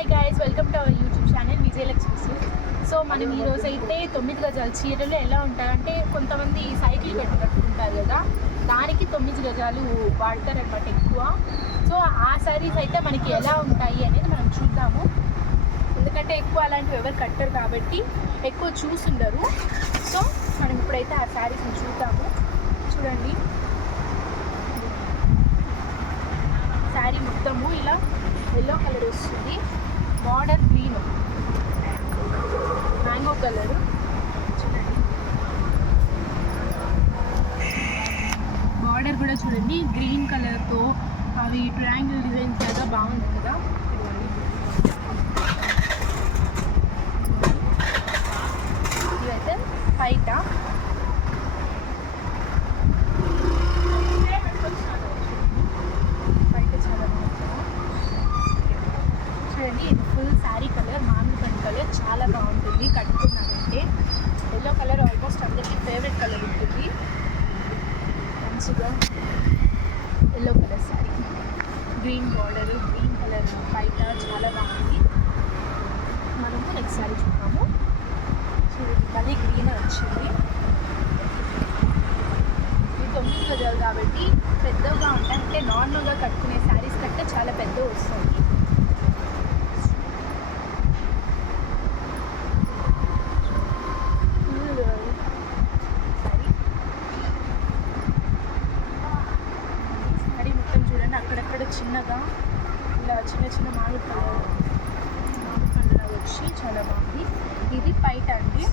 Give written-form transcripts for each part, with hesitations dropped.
Hi guys, welcome to our YouTube channel Vijayalakshmi. So మనం ఈరోజు అయితే 9 గజాల చీరలు ఎలా ఉంటాయంటే కొంతమంది సైకిల్ కట్టుకుంటారు కదా, దానికి 9 గజాలు వాడతారనమాట ఎక్కువ. సో ఆ శారీస్ అయితే మనకి ఎలా ఉంటాయి అనేది మనం చూద్దాము. ఎందుకంటే ఎక్కువ అలాంటివి ఎవరు కట్టరు కాబట్టి ఎక్కువ చూసుండరు. సో మనం ఇప్పుడైతే ఆ శారీస్ని చూద్దాము. చూడండి, శారీ మొత్తము ఇలా ఎల్లో కలర్ వస్తుంది, బార్డర్ గ్రీన్, మ్యాంగో కలరు. చూడండి, బార్డర్ కూడా చూడండి గ్రీన్ కలర్తో అవి ట్రయాంగిల్ డిజైన్స్ లాగా బాగుంది కదా. ఇవైతే పైట చూడండి, ఇది ఫుల్ శారీ కలర్ మామిడి పండు కలర్, చాలా బాగుంటుంది కట్టుకున్నామంటే. ఎల్లో కలర్ ఆల్మోస్ట్ అందరికీ ఫేవరెట్ కలర్ ఉంటుంది. మంచిగా yellow colour sari, green border, green colour బయట చాలా బాగుంది. మనము నెక్స్ట్ శారీ చూద్దాము. చూడండి, మళ్ళీ గ్రీన్ వచ్చింది. ఇది 9 గజాలు కాబట్టి పెద్దగా ఉంటాయి, అంటే నార్మల్గా కట్టుకునే శారీస్ కంటే చాలా పెద్ద వస్తుంది. అక్కడక్కడ చిన్నగా ఇలా చిన్న చిన్న మామిడి పండుగ వచ్చి చాలా బాగుంది. ఇది పైట అండి,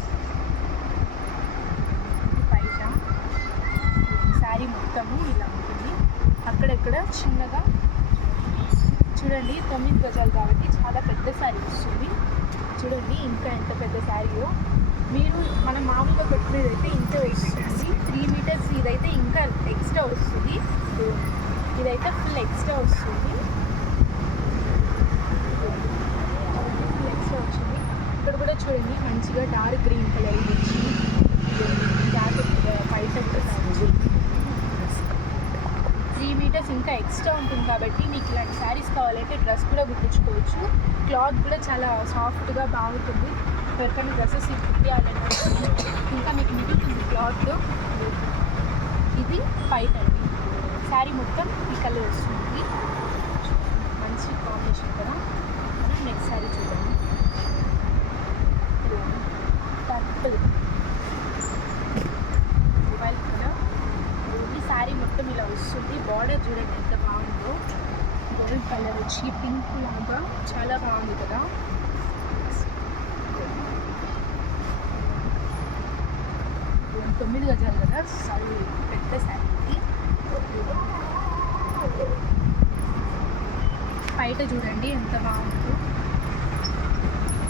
ఇది పైట. శారీ మొత్తము ఇలా ఉంటుంది, అక్కడక్కడ చిన్నగా. చూడండి, 9 గజాలు కాబట్టి చాలా పెద్ద శారీ వస్తుంది. చూడండి ఇంకా ఎంత పెద్ద శారీయో. మీరు మనం మామూలుగా కట్టుకునేది అయితే ఇంత వస్తుంది, 3 మీటర్స్. ఇదైతే ఇంకా ఎక్స్ట్రా వస్తుంది, ఇదైతే ఫుల్ ఎక్స్ట్రా వస్తుంది. ఎక్స్ట్రా వచ్చింది. ఇక్కడ కూడా చూడండి మంచిగా డార్క్ గ్రీన్ కలర్ వచ్చి పైట 3 మీటర్స్ ఇంకా ఎక్స్ట్రా ఉంటుంది కాబట్టి మీకు ఇలాంటి శారీస్ కావాలంటే డ్రెస్ కూడా కుట్టించుకోవచ్చు. క్లాత్ కూడా చాలా సాఫ్ట్గా బాగుంటుంది. ఎవరికైనా డ్రెస్సెస్ కుట్టియాలంటే ఇంకా మీకు మిగులుతుంది క్లాత్. ఇది పైట అండి. శారీ మొత్తం ఈ కలర్ వస్తుంది, మంచి కాంబినేషన్ కదా. మనం నెక్స్ట్ శారీ చూద్దాము. Purple mobile colour. ఈ శారీ మొత్తం ఇలా వస్తుంది, బార్డర్ చూడండి ఎంత బాగుందో. గోల్డ్ కలర్ వచ్చి పింక్ లాగా చాలా బాగుంది కదా. 9 గజాలు కదా, చాలా పెద్ద శారీ. పైట చూడండి ఎంత బాగుందో.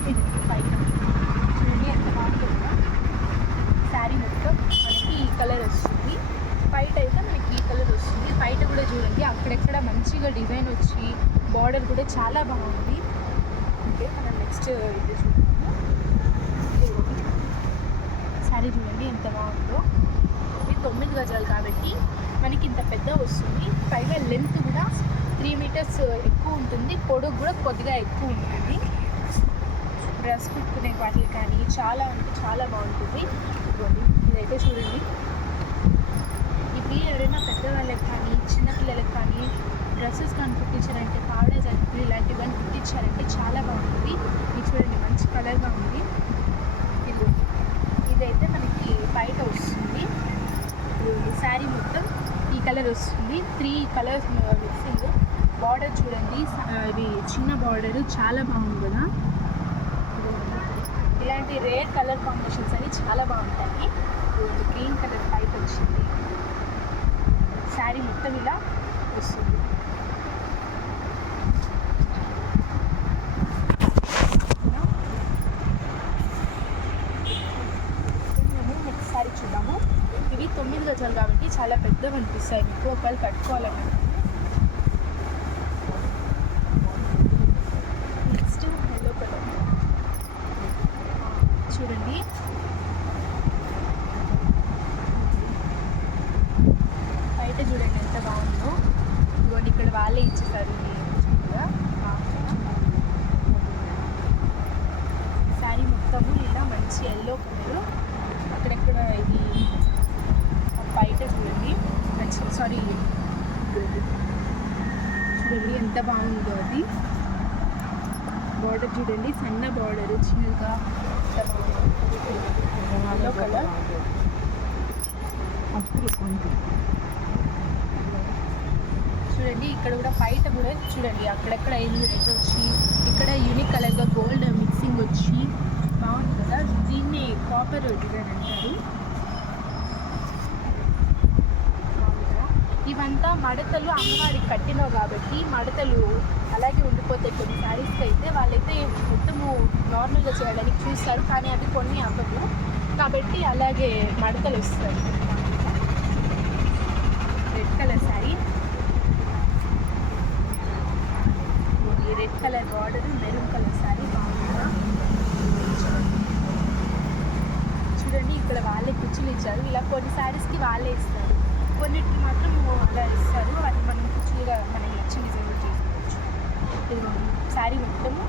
ఇది పైట చూడండి ఎంత బాగుంటుందో. శారీ మొత్తం మనకి ఈ కలర్ వస్తుంది, పైట అయితే మనకి ఈ కలర్ వస్తుంది. పైట కూడా చూడండి అక్కడెక్కడ మంచిగా డిజైన్ వచ్చి బార్డర్ కూడా చాలా బాగుంది. ఓకే, మనం నెక్స్ట్ ఇది చూద్దాము. శారీ చూడండి ఎంత బాగుందో. ఇది 9 గజాలు కాబట్టి మనకి ఇంత పెద్ద వస్తుంది. పైగా లెంత్ కూడా 3 మీటర్స్ ఎక్కువ ఉంటుంది, పొడవు కూడా కొద్దిగా ఎక్కువ ఉంటుంది. డ్రెస్ కుట్టుకునే వాటికి కానీ చాలా అంటే చాలా బాగుంటుంది. ఇదైతే చూడండి, ఇవి ఎవరైనా పెద్దవాళ్ళకి కానీ చిన్నపిల్లలకి కానీ డ్రెస్సెస్ కానీ కుట్టించారంటే, పావడా జరుపులు ఇలాంటివన్నీ కుట్టించారంటే చాలా బాగుంటుంది. ఇది చూడండి మంచి కలర్గా ఉంది. ఇదైతే మనకి బయట వస్తుంది. శారీ మొత్తం ఈ కలర్ వస్తుంది, 3 కలర్స్ మిక్సింగ్. బార్డర్ చూడండి, ఇది చిన్న బార్డర్ చాలా బాగుంది కదా. ఇలాంటి రేర్ కలర్ కాంబినేషన్స్ అని చాలా బాగుంటాయి. గ్రీన్ కలర్ పైప్ వచ్చింది, శారీ మొత్తం ఇలా వస్తుంది. నెక్స్ట్ శారీ చూద్దాము. ఇవి 9 గజాలు కాబట్టి చాలా పెద్దగా అనిపిస్తాయి మీకు ఒకవేళ కట్టుకోవాలన్నమాట. నెక్స్ట్ ఎల్లో కలర్ చూడండి, బయట చూడండి ఎంత బాగుందో. ఇదిగోండి ఇక్కడ వాళ్ళే ఇచ్చేసారు. Yellow colour. అక్కడెక్కడ ఇది బయట చూడండి, సారీ చూడండి ఎంత బాగుందో అది. బార్డర్ చూడండి, సన్న బార్డర్ చిన్నగా ఎల్లో కలర్. చూడండి ఇక్కడ కూడా బయట కూడా చూడండి అక్కడెక్కడ ఐదు రెడ్ వచ్చి ఇక్కడ యూనిక్ కలర్గా గోల్డ్ మిక్సింగ్ వచ్చి బాగుంది కదా. దీన్ని కాపర్ డిజైన్ అంటారు. ఇవంతా మడతలు అమ్మవారికి కట్టినవి కాబట్టి మడతలు అలాగే ఉండిపోతాయి. కొన్ని శారీస్కి అయితే వాళ్ళైతే మొత్తము నార్మల్గా చేయడానికి చూస్తారు, కానీ అది కొన్ని అవ్వదు కాబట్టి అలాగే మడతలు వస్తాయి. Red colour sari, red colour border, maroon colour sari బాగుందా చూడండి. ఇక్కడ వాళ్ళే కుచ్చులు ఇచ్చారు. ఇలా కొన్ని శారీస్కి వాళ్ళే ఇస్తారు, కొన్నిటికి మాత్రం అలా ఇస్తారు. అది మనం కుచ్చులుగా మనకి నచ్చిన డిజైన్ చేసుకోవచ్చు. ఇది శారీ మొత్తము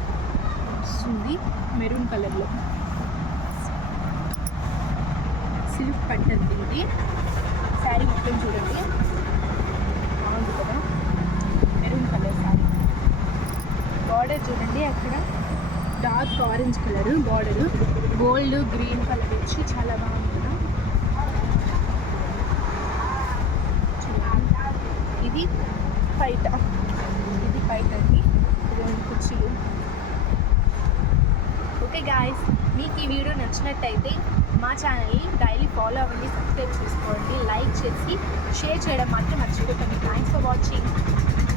వస్తుంది మెరూన్ కలర్లో, సిల్క్ పట్టండి ఇది. శారీ మొత్తం చూడండి బాగుంది కదా, మెరూన్ కలర్ శారీ. బార్డర్ చూడండి అక్కడ dark orange colour border, gold green colour వచ్చి చాలా బాగుంది కదా. ఇది పైట, ఇది పైట అండి, రెండు కుర్చీలు. ఓకే గాయస్, మీకు ఈ వీడియో నచ్చినట్టయితే మా ఛానల్ని డైలీ ఫాలో అవ్వండి, సబ్స్క్రైబ్ చేసుకోండి, లైక్ చేసి షేర్ చేయడం మాత్రం మర్చిపోకండి. Thanks for watching.